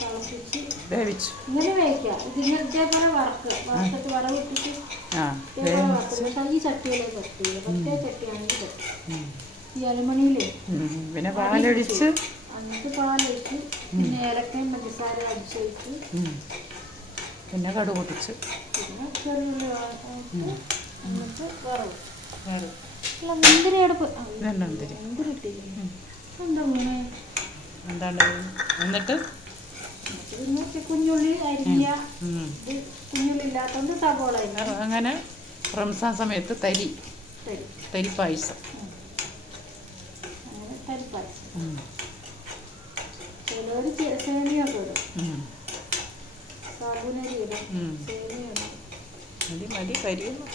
തിളപ്പിച്ച് വേവിച്ചു. ഇങ്ങനെ വേവിക്കാം. ഇതിങ്ങനെ ഇതേപോലെ വറുത്തിട്ട് വറവിട്ടിട്ട് ഈ ചട്ടിയിലേക്ക് പറ്റില്ല. പ്രത്യേക ചട്ടിയാണെങ്കിൽ പറ്റും. ഈ അലുമണിയിലേ പിന്നെ പാലൊഴിച്ച് എന്നിട്ട് പാലൊഴിച്ച് പിന്നെ ഏലക്കയും പഞ്ചസാര അടിച്ചൊഴിച്ച് പിന്നെ കടുക് പൊട്ടിച്ച് പിന്നെ ചെറിയുള്ളി എന്നിട്ട് വറവ് മുന്തിരി അടുപ്പ് മുന്തിരിട്ടില്ലേ എന്താ വീണേ എന്താണ് എന്നിട്ട് പിന്നെ കുഞ്ഞുള്ളി അരിഞ്ഞ ഇത് കുഞ്ഞുള്ളി ഇല്ലാത്തതുകൊണ്ട് സവോള അങ്ങനെ റംസാൻ സമയത്ത് തരി പായസം. അങ്ങനെ തരിപ്പായസം ചിലവർ സേമിയൊക്കെ ഇടും. സാബുനരി ഇടും, സേമിയ ഇടും. മതി കരിയുന്നു.